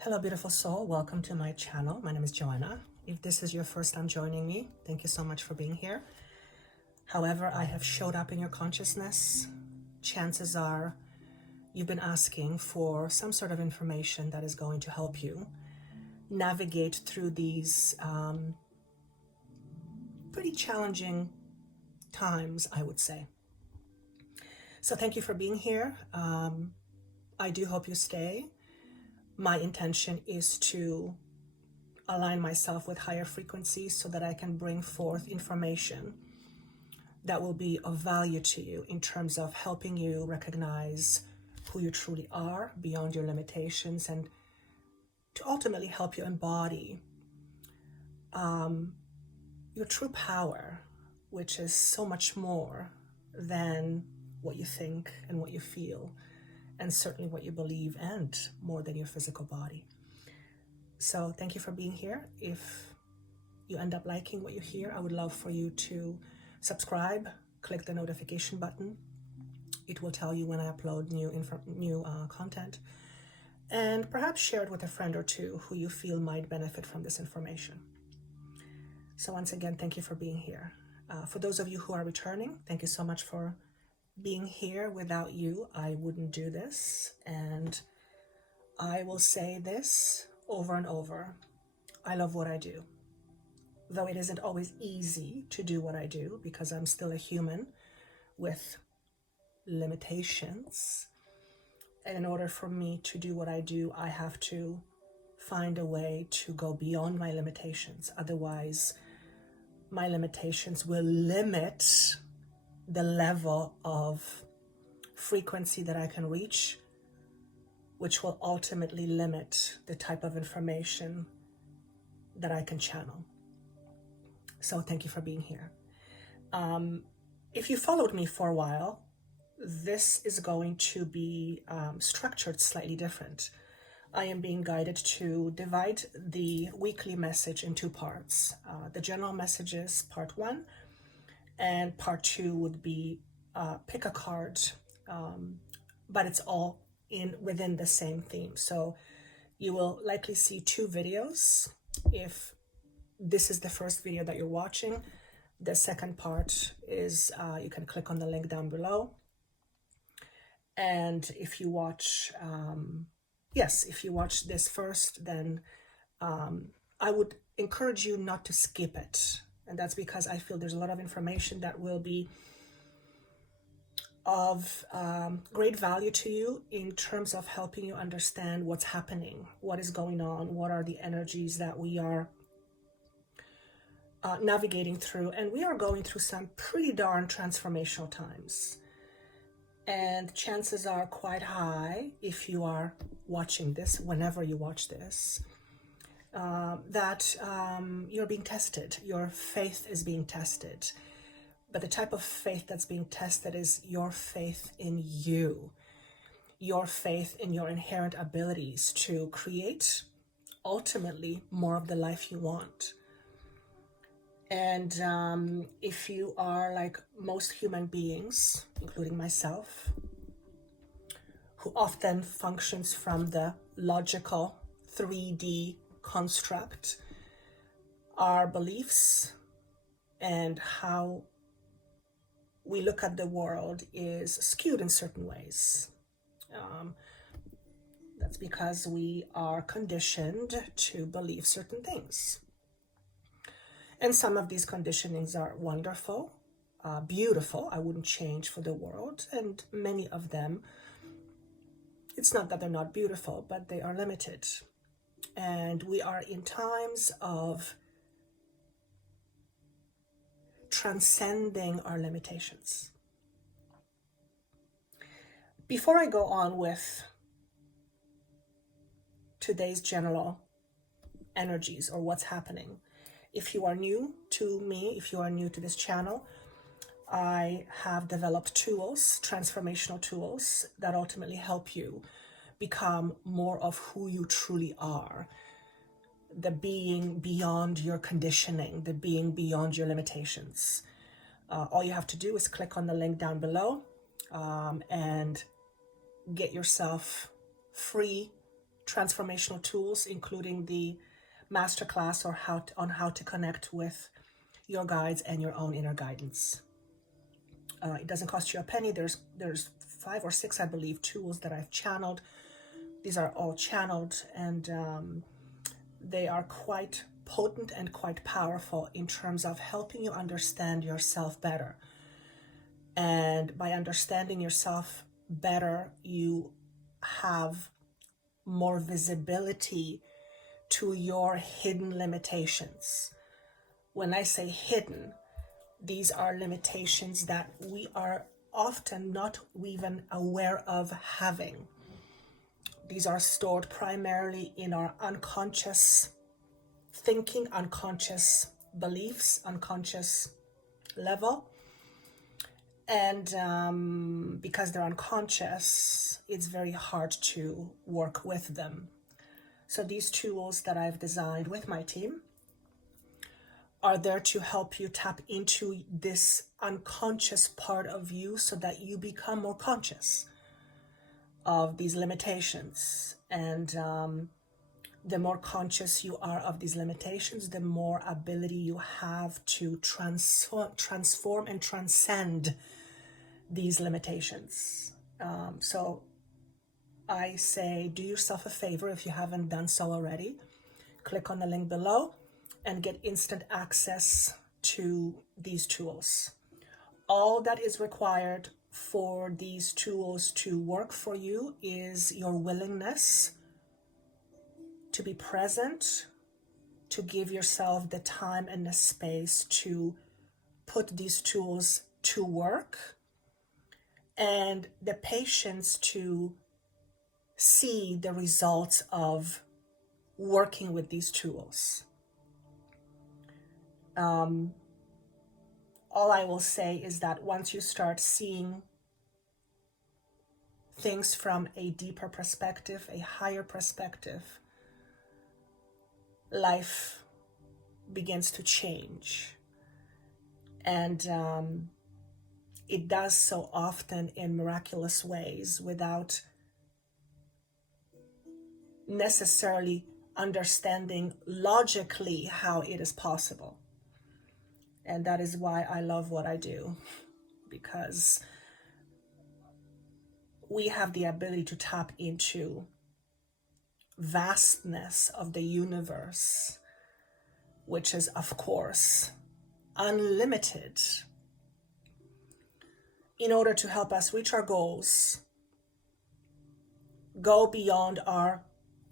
Hello, beautiful soul. Welcome to my channel. My name is Joanna. If this is your first time joining me, thank you so much for being here. However, I have showed up in your consciousness. Chances are you've been asking for some sort of information that is going to help you navigate through these pretty challenging times, I would say. So thank you for being here. I do hope you stay. My intention is to align myself with higher frequencies so that I can bring forth information that will be of value to you in terms of helping you recognize who you truly are beyond your limitations, and to ultimately help you embody your true power, which is so much more than what you think and what you feel, and certainly what you believe, and more than your physical body. So thank you for being here. If you end up liking what you hear, I would love for you to subscribe, click the notification button. It will tell you when I upload new content, and perhaps share it with a friend or two who you feel might benefit from this information. So once again, thank you for being here. For those of you who are returning, thank you so much for being here. Without you, I wouldn't do this. And I will say this over and over. I love what I do. Though it isn't always easy to do what I do, because I'm still a human with limitations. And in order for me to do what I do, I have to find a way to go beyond my limitations. Otherwise, my limitations will limit the level of frequency that I can reach, which will ultimately limit the type of information that I can channel. So thank you for being here. If you followed me for a while, this is going to be structured slightly different. I am being guided to divide the weekly message in two parts. The general messages, part one, and part two would be pick a card, but it's all within the same theme. So you will likely see two videos. If this is the first video that you're watching, the second part is you can click on the link down below. And if you watch, if you watch this first, then I would encourage you not to skip it. And that's because I feel there's a lot of information that will be of great value to you in terms of helping you understand what's happening, what is going on, what are the energies that we are navigating through. And we are going through some pretty darn transformational times. And chances are quite high, if you are watching this, whenever you watch this, that you're being tested. Your faith is being tested. But the type of faith that's being tested is your faith in you, your faith in your inherent abilities to create ultimately more of the life you want. And if you are like most human beings, including myself, who often functions from the logical 3D construct, our beliefs and how we look at the world is skewed in certain ways. That's because we are conditioned to believe certain things. And some of these conditionings are wonderful, beautiful. I wouldn't change for the world. And many of them, it's not that they're not beautiful, but they are limited. And we are in times of transcending our limitations. Before I go on with today's general energies or what's happening, if you are new to me, if you are new to this channel, I have developed tools, transformational tools, that ultimately help you become more of who you truly are. The being beyond your conditioning, the being beyond your limitations. All you have to do is click on the link down below and get yourself free transformational tools, including the masterclass on how to connect with your guides and your own inner guidance. It doesn't cost you a penny. There's 5 or 6, I believe, tools that I've channeled. These are all channeled, and they are quite potent and quite powerful in terms of helping you understand yourself better. And by understanding yourself better, you have more visibility to your hidden limitations. When I say hidden, these are limitations that we are often not even aware of having. These are stored primarily in our unconscious thinking, unconscious beliefs, unconscious level. And because they're unconscious, it's very hard to work with them. So these tools that I've designed with my team are there to help you tap into this unconscious part of you so that you become more conscious of these limitations. And the more conscious you are of these limitations, the more ability you have to transform and transcend these limitations. So I say, do yourself a favor if you haven't done so already. Click on the link below and get instant access to these tools. All that is required for these tools to work for you is your willingness to be present, to give yourself the time and the space to put these tools to work, and the patience to see the results of working with these tools. All I will say is that once you start seeing things from a deeper perspective, a higher perspective, life begins to change. And it does so often in miraculous ways without necessarily understanding logically how it is possible. And that is why I love what I do, because we have the ability to tap into vastness of the universe, which is, of course, unlimited. In order to help us reach our goals, go beyond our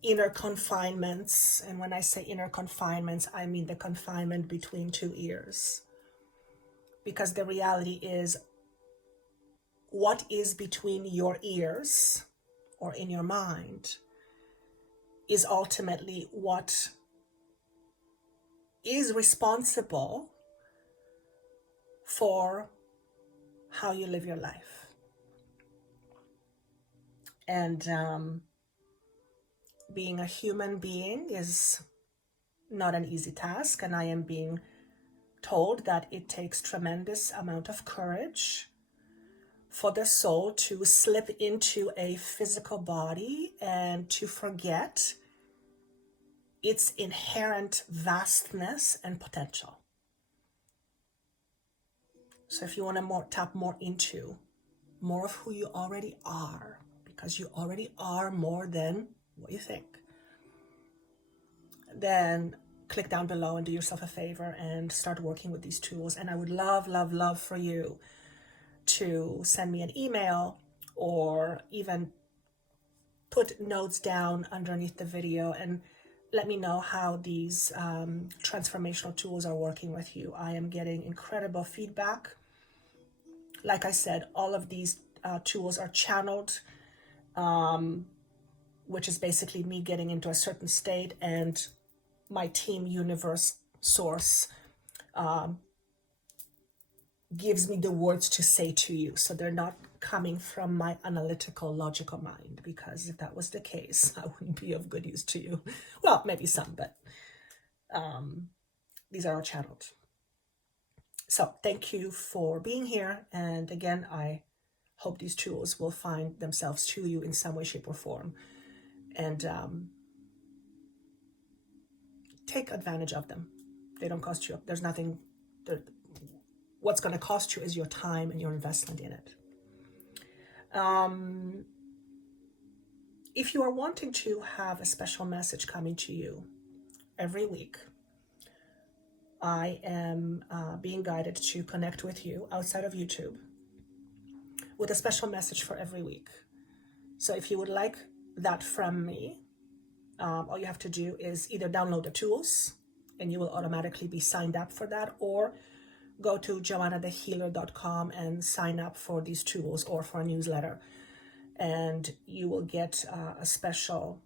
inner confinements. And when I say inner confinements, I mean the confinement between 2 ears. Because the reality is, what is between your ears or in your mind is ultimately what is responsible for how you live your life. And being a human being is not an easy task, and I am being told that it takes tremendous amount of courage for the soul to slip into a physical body and to forget its inherent vastness and potential. So if you want to tap more into more of who you already are, because you already are more than what you think, then click down below and do yourself a favor and start working with these tools. And I would love, love, love for you to send me an email or even put notes down underneath the video and let me know how these transformational tools are working with you. I am getting incredible feedback. Like I said, all of these tools are channeled, which is basically me getting into a certain state, and my team universe source gives me the words to say to you. So they're not coming from my analytical, logical mind, because if that was the case, I wouldn't be of good use to you. Well, maybe some, but these are all channeled. So thank you for being here. And again, I hope these tools will find themselves to you in some way, shape, or form. and take advantage of them. They don't cost you. There's nothing. What's going to cost you is your time and your investment in it. If you are wanting to have a special message coming to you every week, I am being guided to connect with you outside of YouTube with a special message for every week. So if you would like that from me, all you have to do is either download the tools and you will automatically be signed up for that, or go to joannathehealer.com and sign up for these tools or for a newsletter, and you will get a special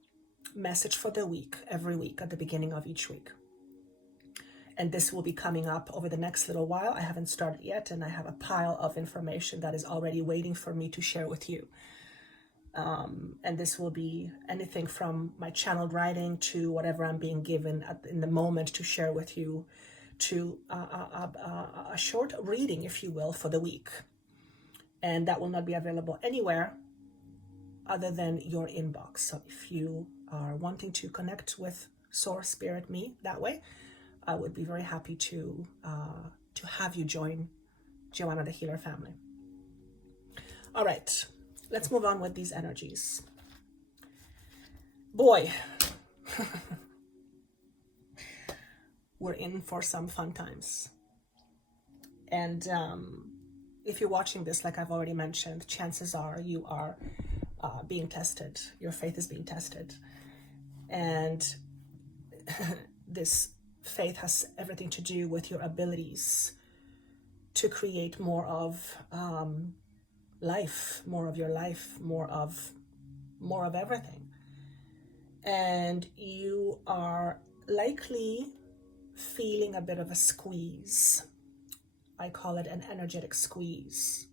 message for the week every week at the beginning of each week. And this will be coming up over the next little while. I haven't started yet, and I have a pile of information that is already waiting for me to share with you. And this will be anything from my channeled writing to whatever I'm being given in the moment to share with you, to a short reading, if you will, for the week. And that will not be available anywhere other than your inbox. So if you are wanting to connect with Source, Spirit, me that way, I would be very happy to have you join Joanna the Healer family. All right, let's move on with these energies. Boy, we're in for some fun times. And if you're watching this, like I've already mentioned, chances are you are being tested. Your faith is being tested. And this faith has everything to do with your abilities to create more of life, more of your life, more of everything. And you are likely feeling a bit of a squeeze. I call it an energetic squeeze.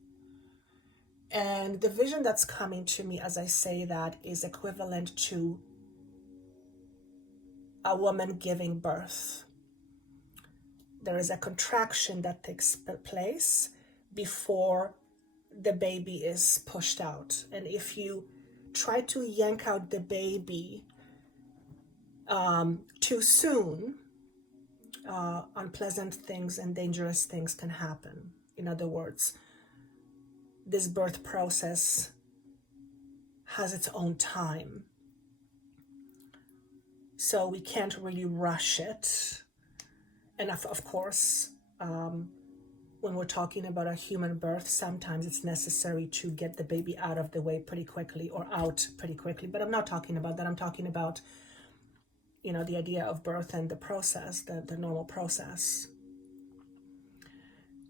And the vision that's coming to me as I say that is equivalent to a woman giving birth. There is a contraction that takes place before the baby is pushed out. And if you try to yank out the baby too soon, unpleasant things and dangerous things can happen. In other words, this birth process has its own time. So we can't really rush it. And of course, when we're talking about a human birth, sometimes it's necessary to get the baby out of the way pretty quickly or out pretty quickly. But I'm not talking about that. I'm talking about, the idea of birth and the process, the normal process.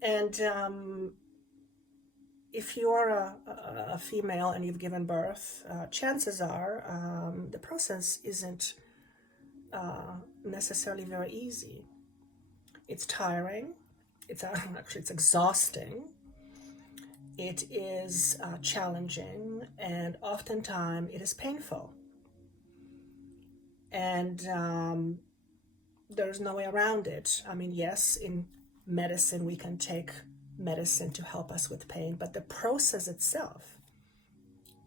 And if you are a female and you've given birth, chances are the process isn't necessarily very easy. It's tiring. It's exhausting. It is challenging, and oftentimes it is painful. And there's no way around it. I mean, yes, in medicine we can take medicine to help us with pain, but the process itself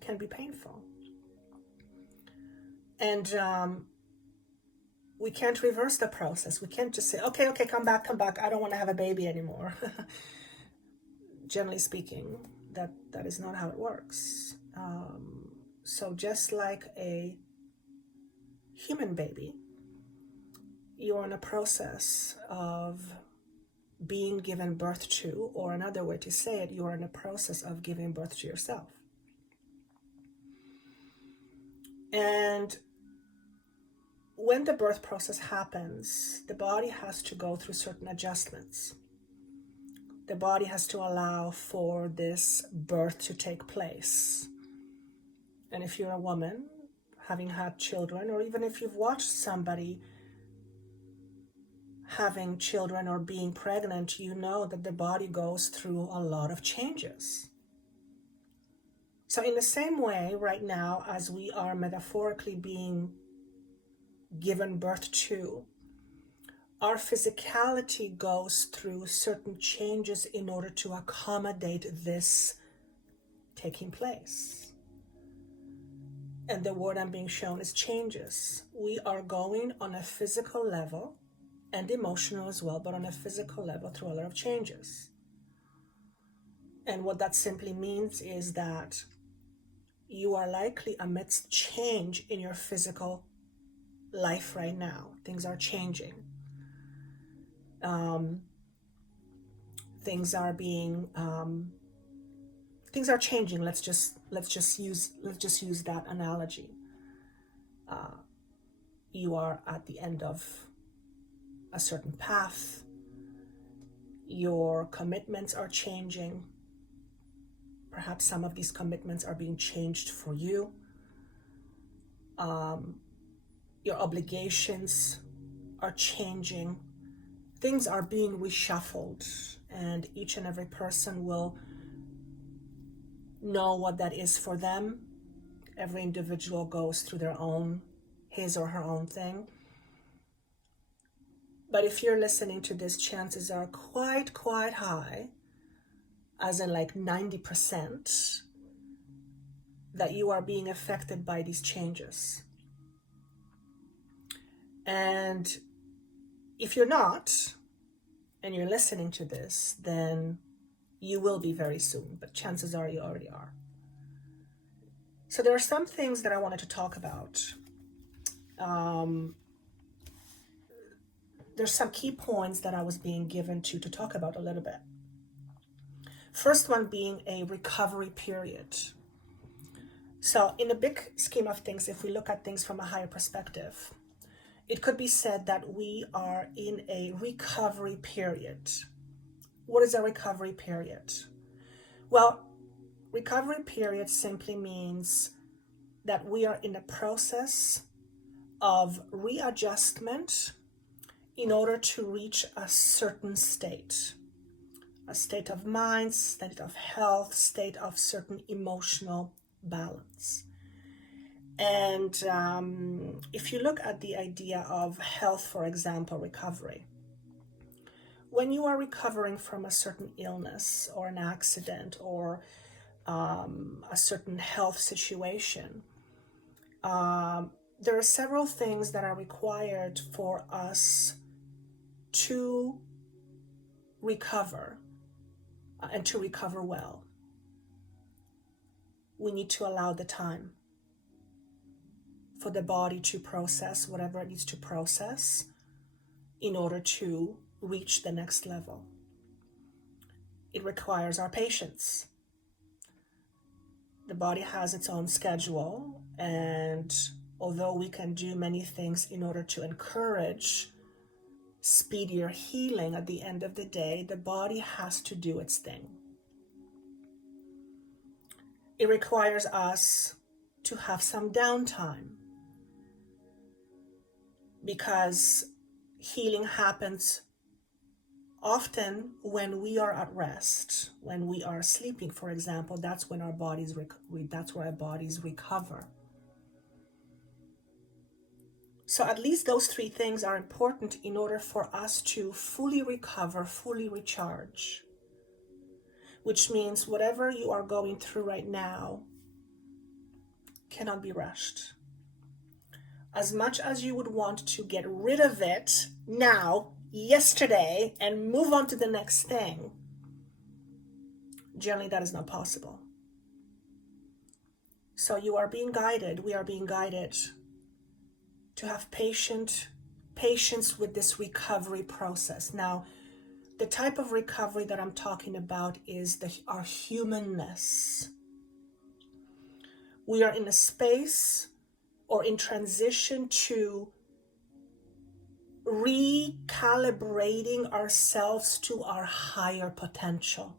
can be painful. And we can't reverse the process. We can't just say, okay, come back. I don't want to have a baby anymore. Generally speaking, that is not how it works. So just like a human baby, you're in a process of being given birth to, or another way to say it, you're in a process of giving birth to yourself. And when the birth process happens, the body has to go through certain adjustments. The body has to allow for this birth to take place. And if you're a woman having had children, or even if you've watched somebody having children or being pregnant, you know that the body goes through a lot of changes. So in the same way, right now, as we are metaphorically being given birth to, our physicality goes through certain changes in order to accommodate this taking place. And the word I'm being shown is changes. We are going on a physical level and emotional as well, but on a physical level through a lot of changes. And what that simply means is that you are likely amidst change in your physical life right now. Things are changing. Things are changing. Let's just use that analogy. You are at the end of a certain path. Your commitments are changing. Perhaps some of these commitments are being changed for you. Your obligations are changing. Things are being reshuffled, and each and every person will know what that is for them. Every individual goes through his or her own thing. But if you're listening to this, chances are quite high, as in like 90%, that you are being affected by these changes. And if you're not, and you're listening to this, then you will be very soon, but chances are you already are. So there are some things that I wanted to talk about. There's some key points that I was being given to talk about a little bit. First one being a recovery period. So in the big scheme of things, if we look at things from a higher perspective, it could be said that we are in a recovery period. What is a recovery period? Well, recovery period simply means that we are in a process of readjustment in order to reach a certain state. A state of mind, state of health, state of certain emotional balance. And if you look at the idea of health, for example, recovery, when you are recovering from a certain illness or an accident or a certain health situation, there are several things that are required for us to recover and to recover well. We need to allow the time for the body to process whatever it needs to process in order to reach the next level. It requires our patience. The body has its own schedule, and although we can do many things in order to encourage speedier healing, at the end of the day, the body has to do its thing. It requires us to have some downtime, because healing happens often when we are at rest, when we are sleeping, for example. That's when our bodies recover. So at least those three things are important in order for us to fully recover, fully recharge. Which means whatever you are going through right now cannot be rushed. As much as you would want to get rid of it now, yesterday, and move on to the next thing, generally that is not possible. So you are being guided, we are being guided to have patience with this recovery process. Now, the type of recovery that I'm talking about is our humanness. We are in a space or in transition to recalibrating ourselves to our higher potential,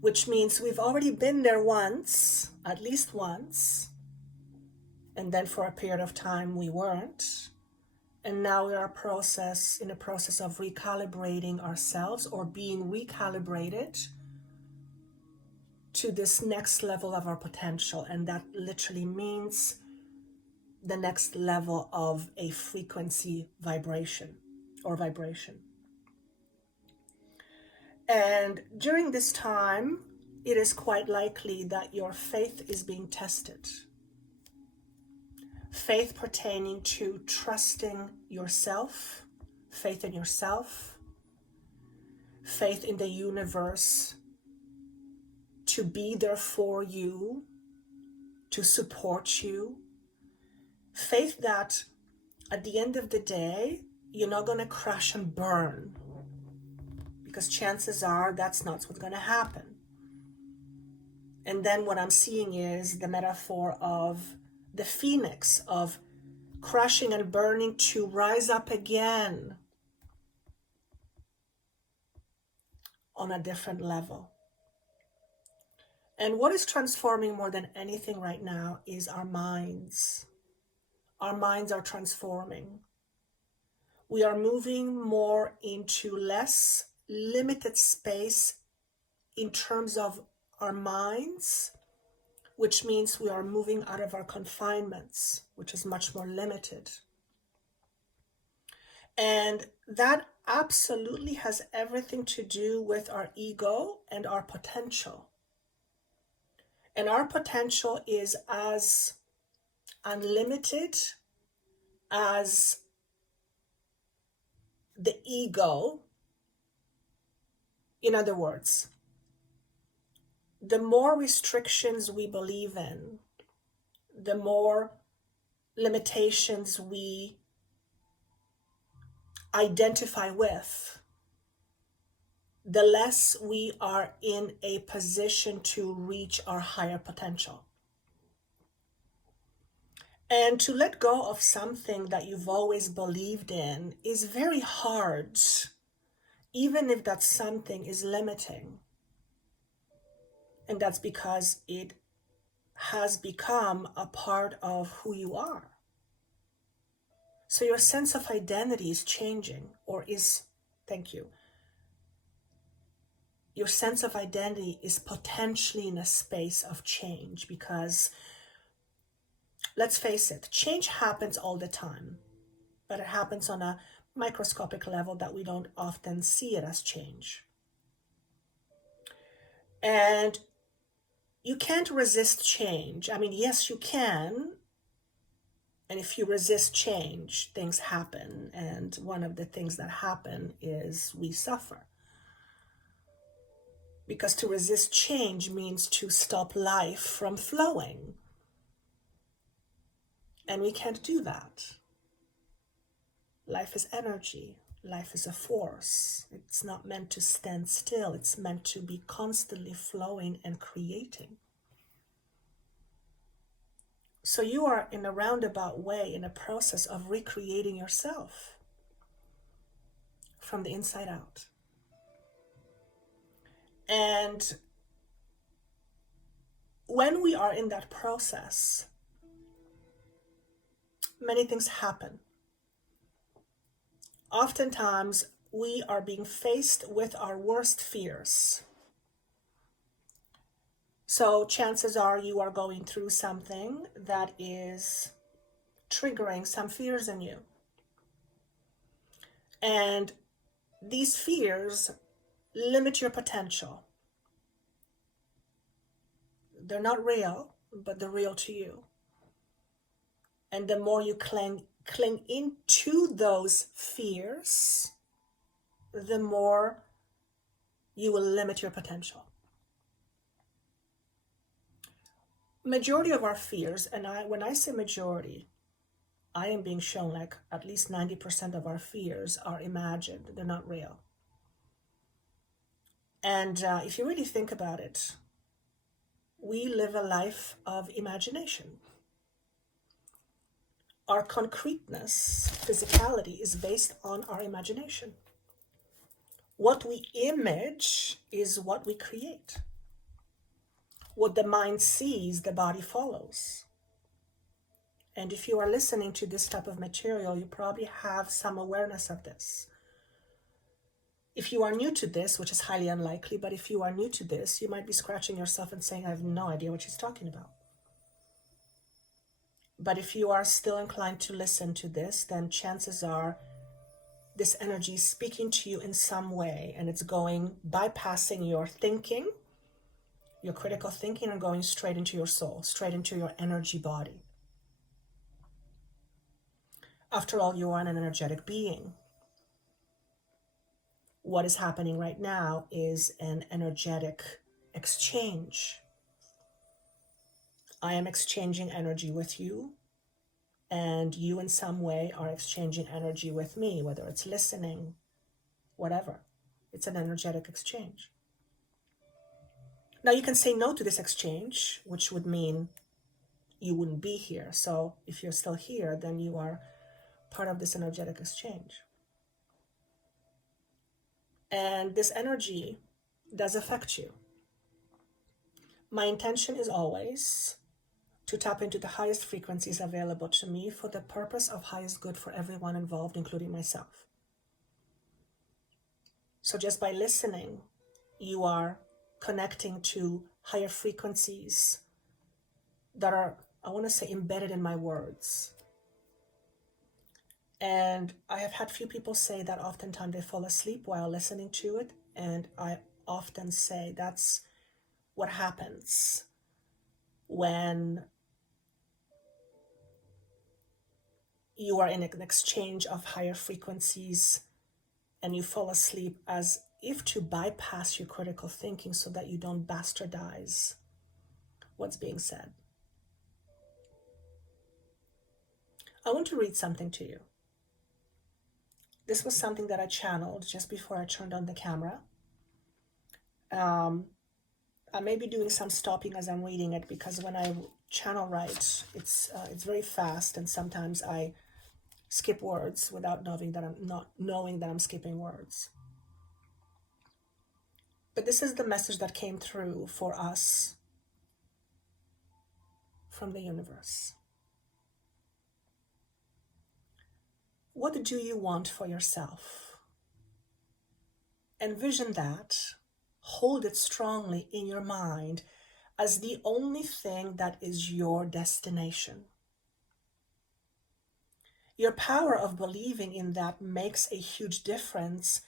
which means we've already been there once, at least once, and then for a period of time we weren't, and now we are in a process of recalibrating ourselves or being recalibrated to this next level of our potential. And that literally means the next level of a frequency vibration. And during this time, it is quite likely that your faith is being tested. Faith pertaining to trusting yourself, faith in yourself, faith in the universe to be there for you, to support you. Faith that at the end of the day, you're not going to crash and burn, because chances are that's not what's going to happen. And then what I'm seeing is the metaphor of the phoenix, of crashing and burning to rise up again on a different level. And what is transforming more than anything right now is our minds. Our minds are transforming. We are moving more into less limited space in terms of our minds, which means we are moving out of our confinements, which is much more limited. And that absolutely has everything to do with our ego and our potential. And our potential is as unlimited as the ego. In other words, the more restrictions we believe in, the more limitations we identify with, the less we are in a position to reach our higher potential. And to let go of something that you've always believed in is very hard, even if that something is limiting. And that's because it has become a part of who you are. So your sense of identity is changing, or is, thank you. Your sense of identity is potentially in a space of change, because let's face it, change happens all the time, but it happens on a microscopic level that we don't often see it as change. And you can't resist change. I mean, yes, you can. And if you resist change, things happen. And one of the things that happen is we suffer. Because to resist change means to stop life from flowing. And we can't do that. Life is energy. Life is a force. It's not meant to stand still. It's meant to be constantly flowing and creating. So you are, in a roundabout way, in a process of recreating yourself from the inside out. And when we are in that process, many things happen. Oftentimes, we are being faced with our worst fears. So chances are you are going through something that is triggering some fears in you. And these fears limit your potential. They're not real, but they're real to you. And the more you cling into those fears, the more you will limit your potential. Majority of our fears, and when I say majority, I am being shown like at least 90% of our fears are imagined. They're not real. And if you really think about it, we live a life of imagination. Our concreteness, physicality, is based on our imagination. What we image is what we create. What the mind sees, the body follows. And if you are listening to this type of material, you probably have some awareness of this. If you are new to this, which is highly unlikely, but if you are new to this, you might be scratching yourself and saying, I have no idea what she's talking about. But if you are still inclined to listen to this, then chances are this energy is speaking to you in some way, and it's bypassing your thinking, your critical thinking and going straight into your soul, straight into your energy body. After all, you are an energetic being. What is happening right now is an energetic exchange. I am exchanging energy with you, and you in some way are exchanging energy with me, whether it's listening, whatever. It's an energetic exchange. Now you can say no to this exchange, which would mean you wouldn't be here. So if you're still here, then you are part of this energetic exchange. And this energy does affect you. My intention is always to tap into the highest frequencies available to me for the purpose of highest good for everyone involved, including myself. So just by listening, you are connecting to higher frequencies that are, I want to say, embedded in my words. And I have had few people say that oftentimes they fall asleep while listening to it. And I often say that's what happens when you are in an exchange of higher frequencies and you fall asleep, as if to bypass your critical thinking so that you don't bastardize what's being said. I want to read something to you. This was something that I channeled just before I turned on the camera. I may be doing some stopping as I'm reading it, because when I channel write, it's very fast, and sometimes I skip words without knowing that I'm skipping words. But this is the message that came through for us from the universe. What do you want for yourself? Envision that. Hold it strongly in your mind as the only thing that is your destination. Your power of believing in that makes a huge difference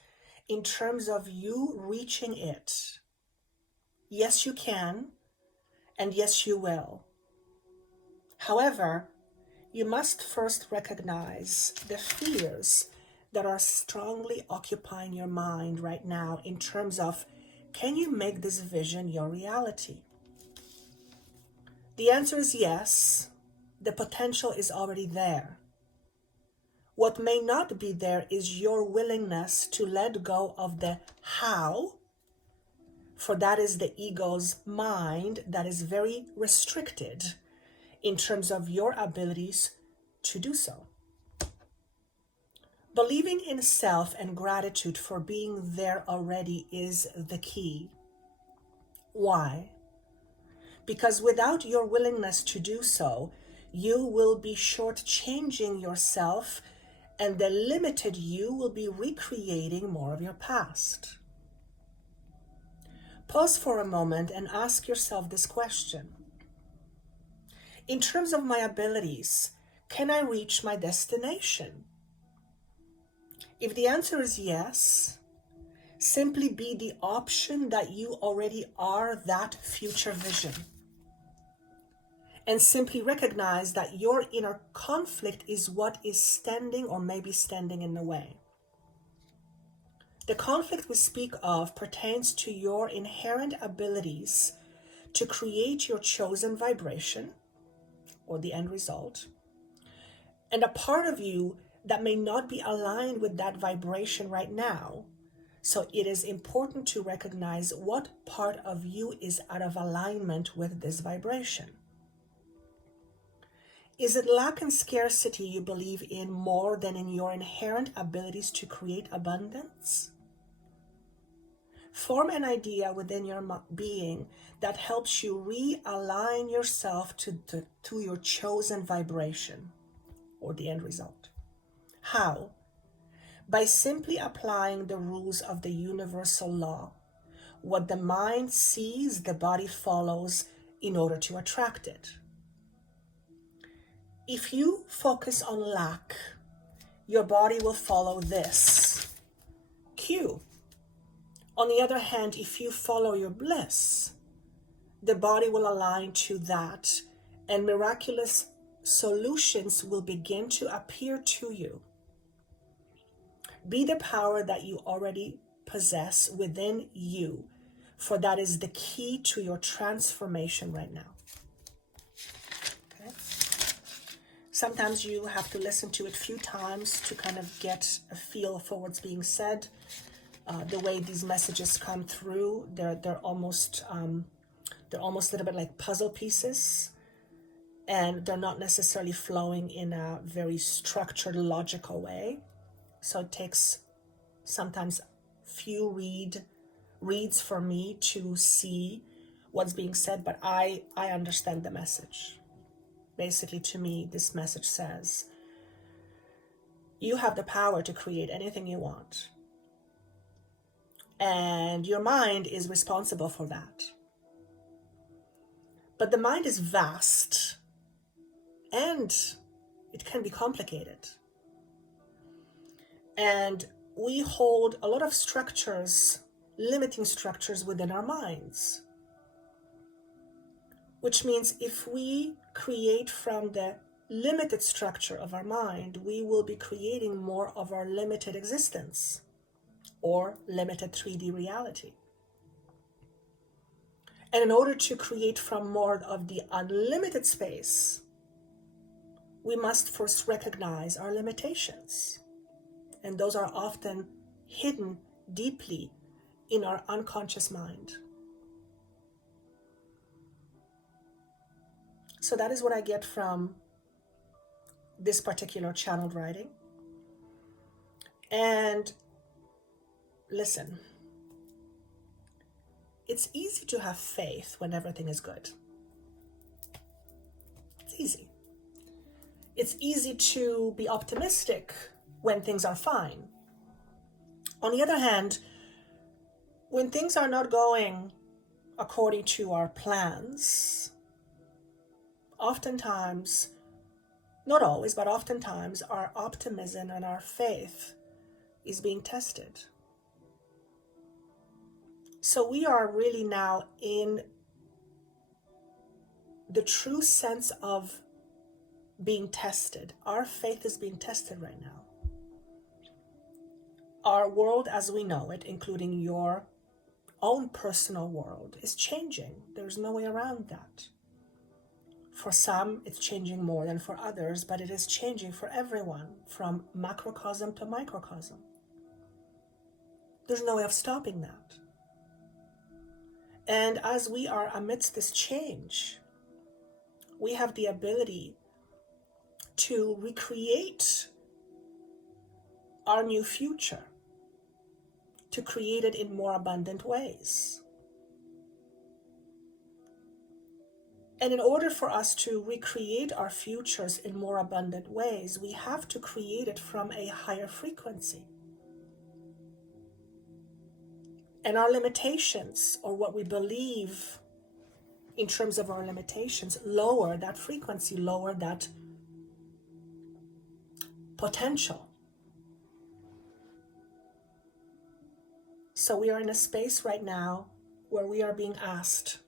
in terms of you reaching it. Yes, you can, and yes, you will. However, you must first recognize the fears that are strongly occupying your mind right now in terms of, can you make this vision your reality? The answer is yes. The potential is already there. What may not be there is your willingness to let go of the how, for that is the ego's mind that is very restricted in terms of your abilities to do so. Believing in self and gratitude for being there already is the key. Why? Because without your willingness to do so, you will be shortchanging yourself, and the limited you will be recreating more of your past. Pause for a moment and ask yourself this question. In terms of my abilities, can I reach my destination? If the answer is yes, simply be the option that you already are that future vision. And simply recognize that your inner conflict is what is standing or maybe standing in the way. The conflict we speak of pertains to your inherent abilities to create your chosen vibration or the end result, and a part of you that may not be aligned with that vibration right now. So it is important to recognize what part of you is out of alignment with this vibration. Is it lack and scarcity you believe in more than in your inherent abilities to create abundance? Form an idea within your being that helps you realign yourself to your chosen vibration or the end result. How? By simply applying the rules of the universal law. What the mind sees, the body follows in order to attract it. If you focus on lack, your body will follow this cue. On the other hand, if you follow your bliss, the body will align to that, and miraculous solutions will begin to appear to you. Be the power that you already possess within you, for that is the key to your transformation right now. Okay? Sometimes you have to listen to it a few times to kind of get a feel for what's being said. The way these messages come through, they're almost a little bit like puzzle pieces, and they're not necessarily flowing in a very structured, logical way. So it takes sometimes few reads for me to see what's being said, but I understand the message. Basically, to me, this message says, you have the power to create anything you want. And your mind is responsible for that. But the mind is vast and it can be complicated. And we hold a lot of structures, limiting structures within our minds. Which means if we create from the limited structure of our mind, we will be creating more of our limited existence or limited 3D reality. And in order to create from more of the unlimited space, we must first recognize our limitations. And those are often hidden deeply in our unconscious mind. So that is what I get from this particular channeled writing. And listen, it's easy to have faith when everything is good. It's easy. It's easy to be optimistic when things are fine. On the other hand, when things are not going according to our plans, oftentimes, not always, but oftentimes, our optimism and our faith is being tested. So we are really now in the true sense of being tested. Our faith is being tested right now. Our world as we know it, including your own personal world, is changing. There's no way around that. For some, it's changing more than for others, but it is changing for everyone, from macrocosm to microcosm. There's no way of stopping that. And as we are amidst this change, we have the ability to recreate our new future, to create it in more abundant ways. And in order for us to recreate our futures in more abundant ways, we have to create it from a higher frequency. And our limitations, or what we believe in terms of our limitations, lower that frequency, lower that potential. So we are in a space right now where we are being asked,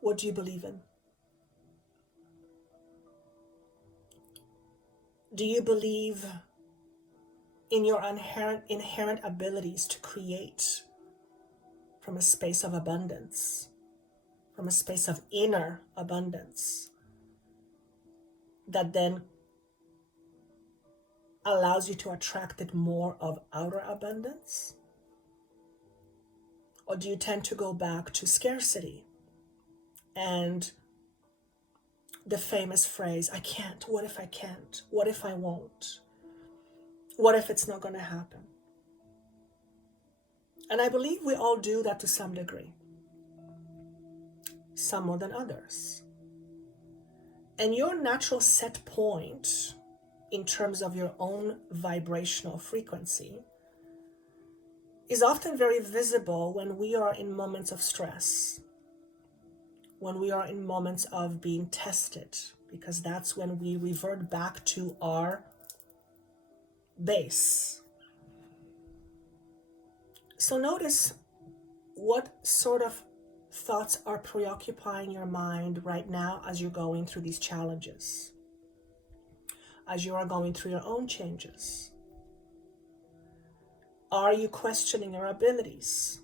what do you believe in? Do you believe in your inherent abilities to create from a space of abundance, from a space of inner abundance, that then allows you to attract it more of outer abundance? Or do you tend to go back to scarcity and the famous phrase, I can't, what if I can't? What if I won't? What if it's not going to happen? And I believe we all do that to some degree, some more than others. And your natural set point in terms of your own vibrational frequency is often very visible when we are in moments of stress, when we are in moments of being tested, because that's when we revert back to our base. So notice what sort of thoughts are preoccupying your mind right now as you're going through these challenges, as you are going through your own changes? Are you questioning your abilities?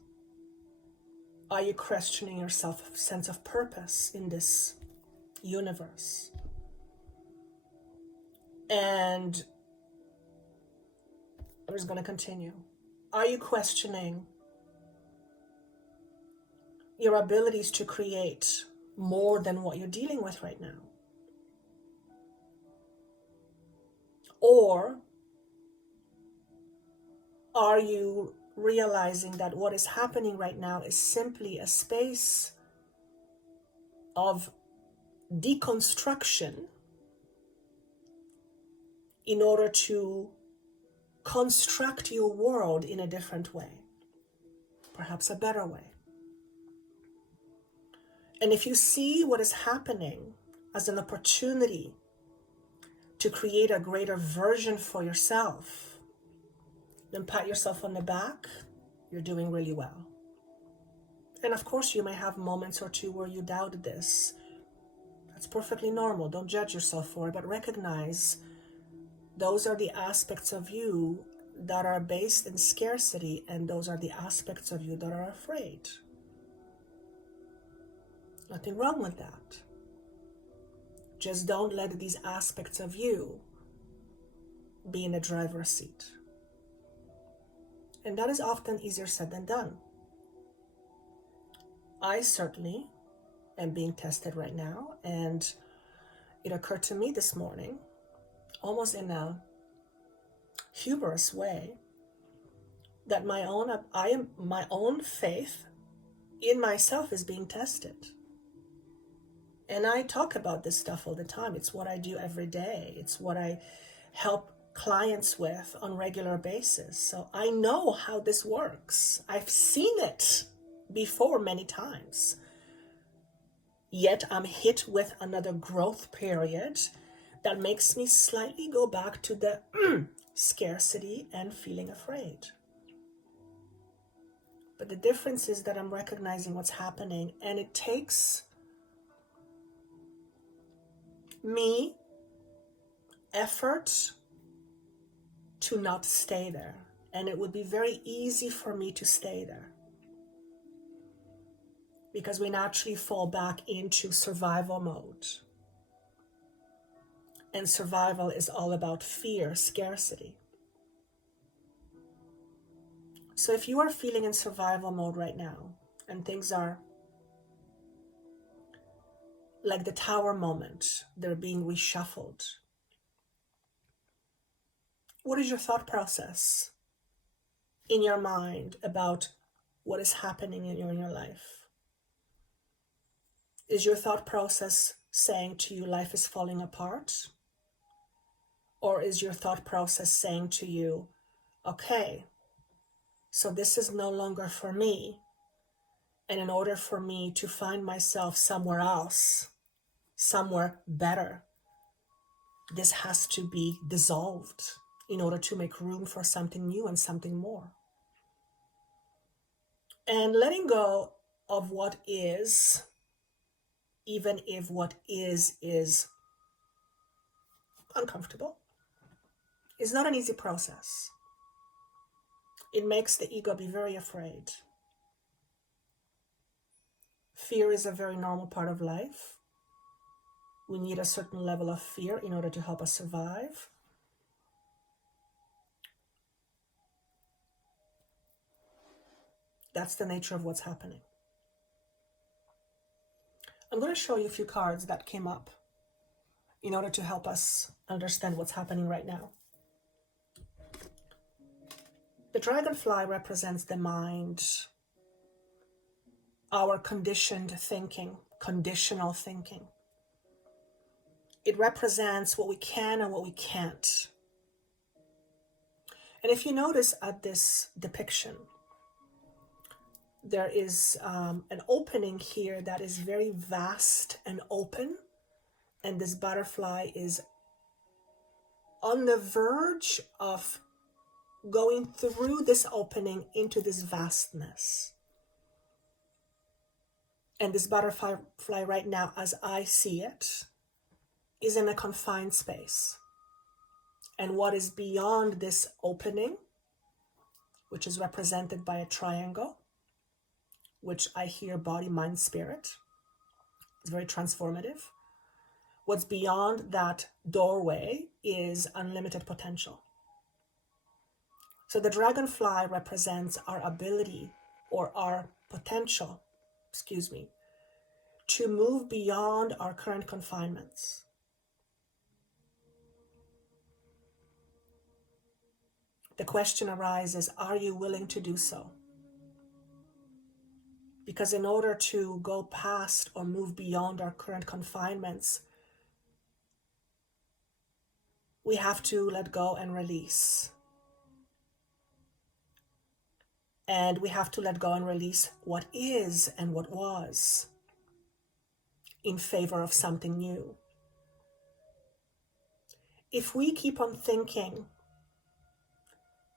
Are you questioning your sense of purpose in this universe? And I'm just going to continue. Are you questioning your abilities to create more than what you're dealing with right now? Or are you realizing that what is happening right now is simply a space of deconstruction in order to construct your world in a different way, perhaps a better way? And if you see what is happening as an opportunity to create a greater version for yourself, then pat yourself on the back. You're doing really well. And of course, you may have moments or two where you doubted this. That's perfectly normal. Don't judge yourself for it, but recognize those are the aspects of you that are based in scarcity, and those are the aspects of you that are afraid. Nothing wrong with that. Just don't let these aspects of you be in the driver's seat. And that is often easier said than done. I certainly am being tested right now, and it occurred to me this morning, almost in a humorous way, that my own faith in myself is being tested. And I talk about this stuff all the time. It's what I do every day. It's what I help clients with on a regular basis. So I know how this works. I've seen it before many times. Yet I'm hit with another growth period that makes me slightly go back to the scarcity and feeling afraid. But the difference is that I'm recognizing what's happening, and it takes me effort to not stay there. And it would be very easy for me to stay there, because we naturally fall back into survival mode. And survival is all about fear, scarcity. So if you are feeling in survival mode right now, and things are like the tower moment, they're being reshuffled, what is your thought process in your mind about what is happening in your life? Is your thought process saying to you, life is falling apart? Or is your thought process saying to you, okay, so this is no longer for me, and in order for me to find myself somewhere else, somewhere better, this has to be dissolved in order to make room for something new and something more. And letting go of what is, even if what is uncomfortable, is not an easy process. It makes the ego be very afraid. Fear is a very normal part of life. We need a certain level of fear in order to help us survive. That's the nature of what's happening. I'm going to show you a few cards that came up in order to help us understand what's happening right now. The dragonfly represents the mind, our conditioned thinking, conditional thinking. It represents what we can and what we can't. And if you notice at this depiction, there is an opening here that is very vast and open, and this butterfly is on the verge of going through this opening into this vastness. And this butterfly right now, as I see it, is in a confined space. And what is beyond this opening, which is represented by a triangle, which I hear body, mind, spirit, it's very transformative. What's beyond that doorway is unlimited potential. So the dragonfly represents our ability or our potential, to move beyond our current confinements. The question arises, are you willing to do so? Because in order to go past or move beyond our current confinements, we have to let go and release. And we have to let go and release what is and what was in favor of something new. If we keep on thinking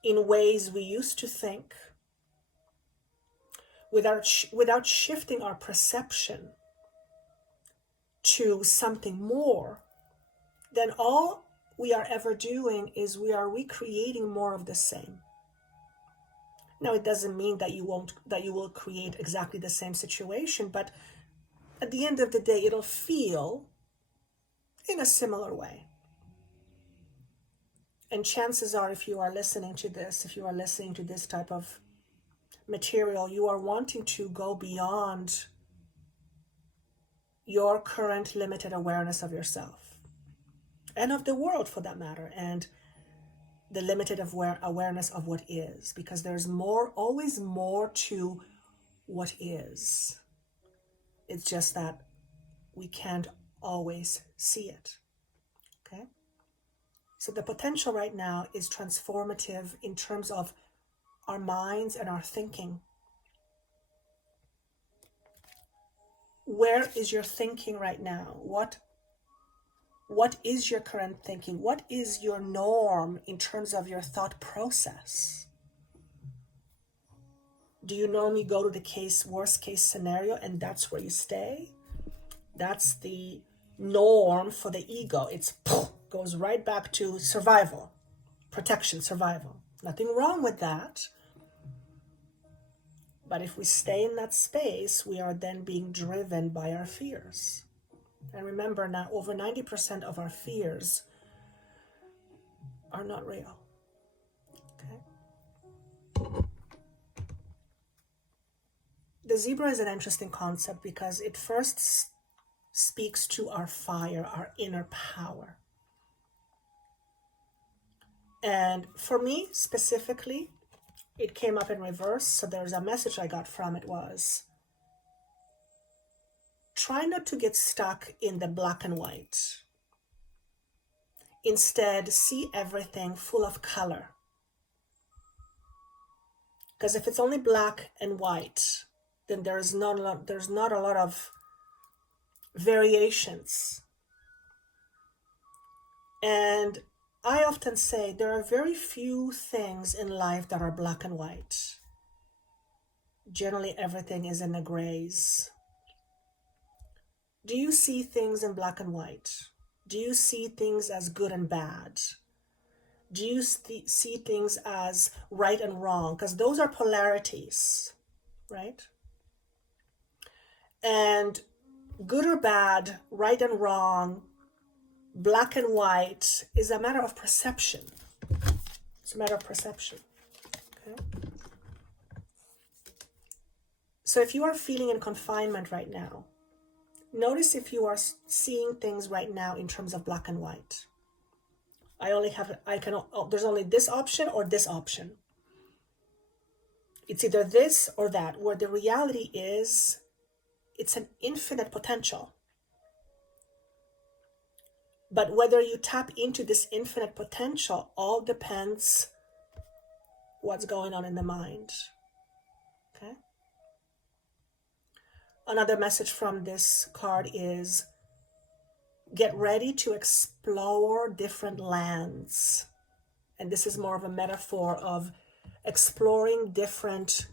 in ways we used to think, without shifting our perception to something more, then all we are ever doing is we are recreating more of the same. Now, it doesn't mean that you will create exactly the same situation, but at the end of the day, it'll feel in a similar way. And chances are, if you are listening to this type of material, you are wanting to go beyond your current limited awareness of yourself and of the world, for that matter, and the limited awareness of what is, because there's always more to what is. It's just that we can't always see it. Okay? So the potential right now is transformative in terms of our minds and our thinking. Where is your thinking right now? What is your current thinking? What is your norm in terms of your thought process? Do you normally go to the worst case scenario and that's where you stay? That's the norm for the ego. It goes right back to survival, protection, survival. Nothing wrong with that. But if we stay in that space, we are then being driven by our fears. And remember, now over 90% of our fears are not real. Okay? The zebra is an interesting concept because it first speaks to our fire, our inner power. And for me specifically, it came up in reverse. So there's a message I got from it was, try not to get stuck in the black and white. Instead, see everything full of color. Because if it's only black and white, then there's not a lot of variations. And I often say there are very few things in life that are black and white. Generally, everything is in the grays. Do you see things in black and white? Do you see things as good and bad? Do you see things as right and wrong? Because those are polarities, right? And good or bad, right and wrong, black and white is a matter of perception. It's a matter of perception. Okay? So if you are feeling in confinement right now, notice if you are seeing things right now in terms of black and white. There's only this option or this option. It's either this or that, where the reality is it's an infinite potential. But whether you tap into this infinite potential all depends what's going on in the mind. Okay? Another message from this card is, get ready to explore different lands. And this is more of a metaphor of exploring different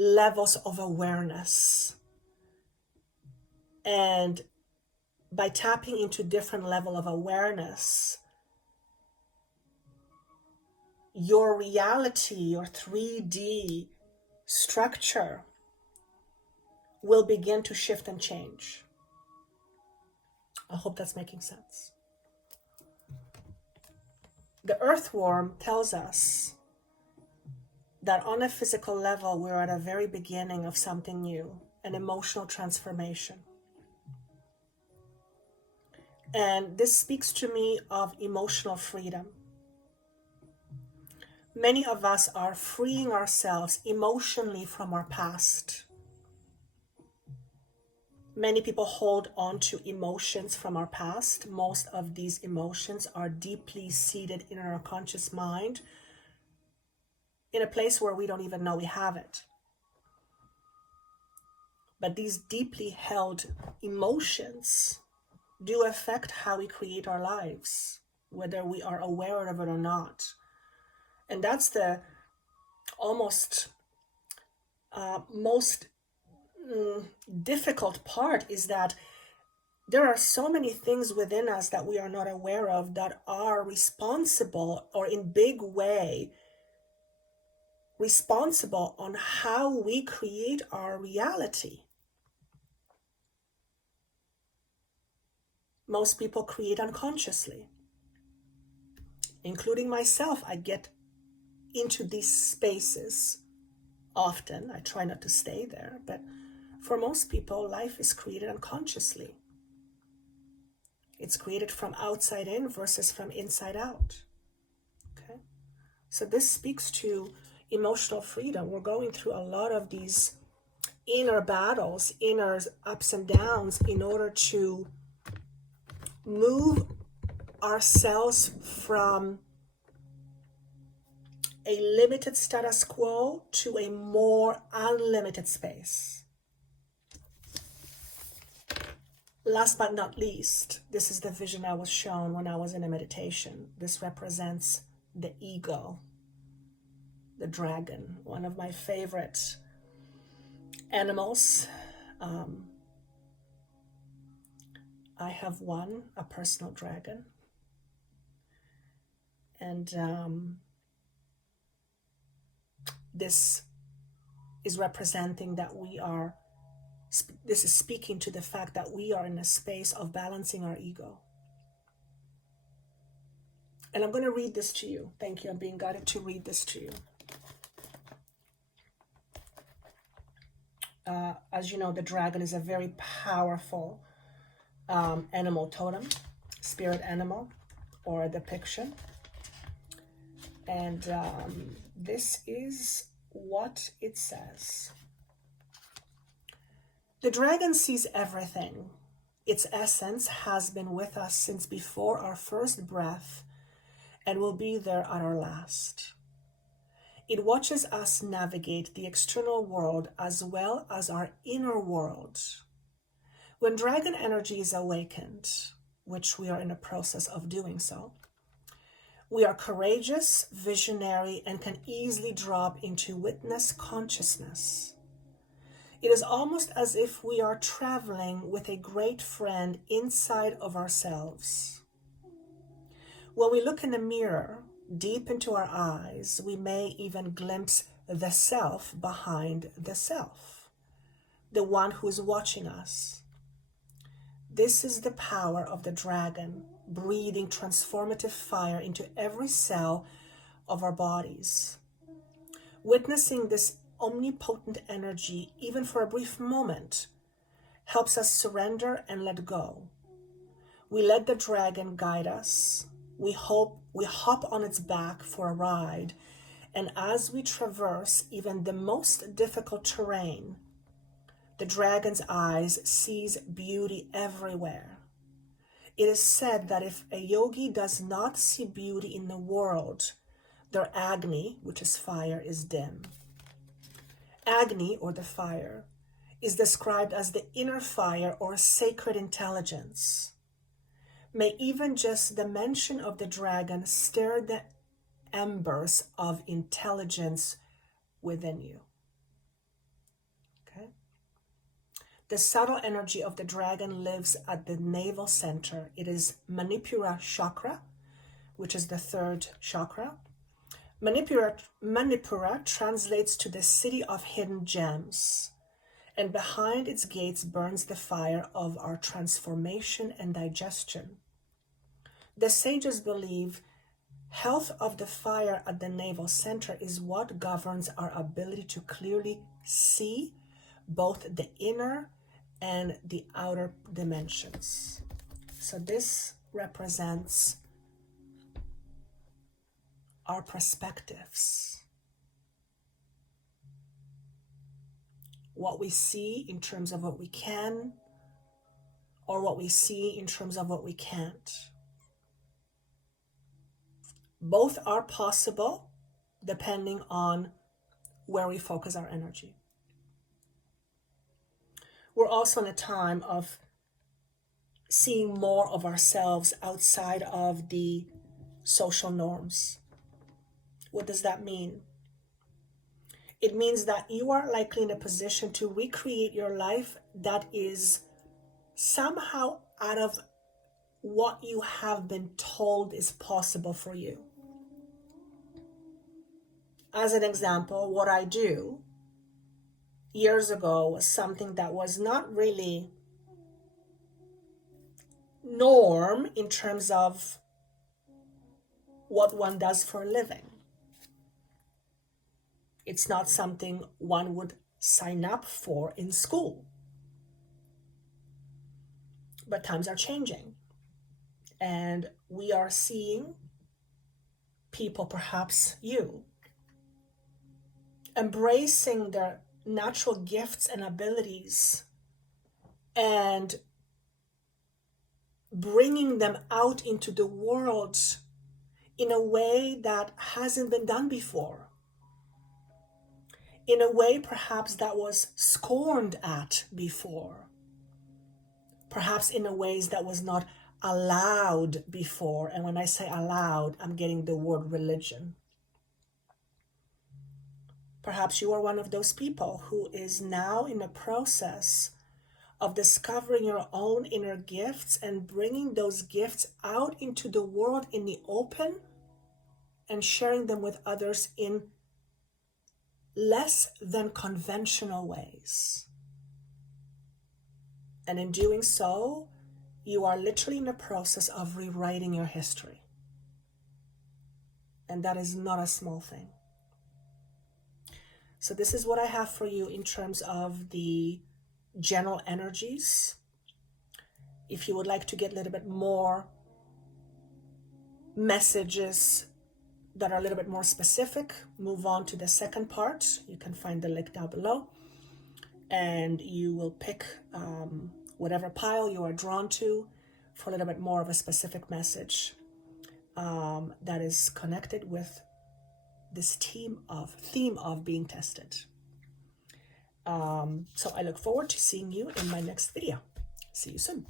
levels of awareness. And by tapping into different level of awareness, your reality, your 3D structure will begin to shift and change. I hope that's making sense. The earthworm tells us that on a physical level, we're at a very beginning of something new, an emotional transformation. And this speaks to me of emotional freedom. Many of us are freeing ourselves emotionally from our past. Many people hold on to emotions from our past. Most of these emotions are deeply seated in our conscious mind, in a place where we don't even know we have it. But these deeply held emotions do affect how we create our lives, whether we are aware of it or not. And that's the almost most difficult part, is that there are so many things within us that we are not aware of that are responsible, or in big way responsible, on how we create our reality. Most people create unconsciously, including myself. I get into these spaces often. I try not to stay there, but for most people, life is created unconsciously. It's created from outside in versus from inside out. Okay? So this speaks to emotional freedom. We're going through a lot of these inner battles, inner ups and downs, in order to move ourselves from a limited status quo to a more unlimited space. Last but not least, this is the vision I was shown when I was in a meditation. This represents the ego, the dragon, one of my favorite animals. I have one, a personal dragon. And this is representing that this is speaking to the fact that we are in a space of balancing our ego. And I'm going to read this to you. Thank you. I'm being guided to read this to you. As you know, the dragon is a very powerful animal totem, spirit animal, or a depiction. And this is what it says. The dragon sees everything. Its essence has been with us since before our first breath and will be there at our last. It watches us navigate the external world as well as our inner world. When dragon energy is awakened, which we are in a process of doing so, we are courageous, visionary, and can easily drop into witness consciousness. It is almost as if we are traveling with a great friend inside of ourselves. When we look in the mirror, deep into our eyes, we may even glimpse the self behind the self, the one who is watching us. This is the power of the dragon, breathing transformative fire into every cell of our bodies. Witnessing this omnipotent energy, even for a brief moment, helps us surrender and let go. We let the dragon guide us. We hop on its back for a ride, and as we traverse even the most difficult terrain, the dragon's eyes sees beauty everywhere. It is said that if a yogi does not see beauty in the world, their Agni, which is fire, is dim. Agni, or the fire, is described as the inner fire or sacred intelligence. May even just the mention of the dragon stir the embers of intelligence within you. The subtle energy of the dragon lives at the navel center. It is Manipura chakra, which is the third chakra. Manipura translates to the city of hidden gems, and behind its gates burns the fire of our transformation and digestion. The sages believe health of the fire at the navel center is what governs our ability to clearly see both the inner and the outer dimensions. So this represents our perspectives, what we see in terms of what we can, or what we see in terms of what we can't. Both are possible depending on where we focus our energy. We're also in a time of seeing more of ourselves outside of the social norms. What does that mean? It means that you are likely in a position to recreate your life that is somehow out of what you have been told is possible for you. As an example, what I do years ago was something that was not really norm in terms of what one does for a living. It's not something one would sign up for in school. But times are changing, and we are seeing people, perhaps you, embracing their natural gifts and abilities and bringing them out into the world in a way that hasn't been done before, in a way perhaps that was scorned at before, perhaps in a ways that was not allowed before. And when I say allowed, I'm getting the word religion. Perhaps you are one of those people who is now in the process of discovering your own inner gifts and bringing those gifts out into the world in the open and sharing them with others in less than conventional ways. And in doing so, you are literally in the process of rewriting your history. And that is not a small thing. So this is what I have for you in terms of the general energies. If you would like to get a little bit more messages that are a little bit more specific, move on to the second part. You can find the link down below, and you will pick whatever pile you are drawn to for a little bit more of a specific message that is connected with this theme of being tested. So I look forward to seeing you in my next video. See you soon.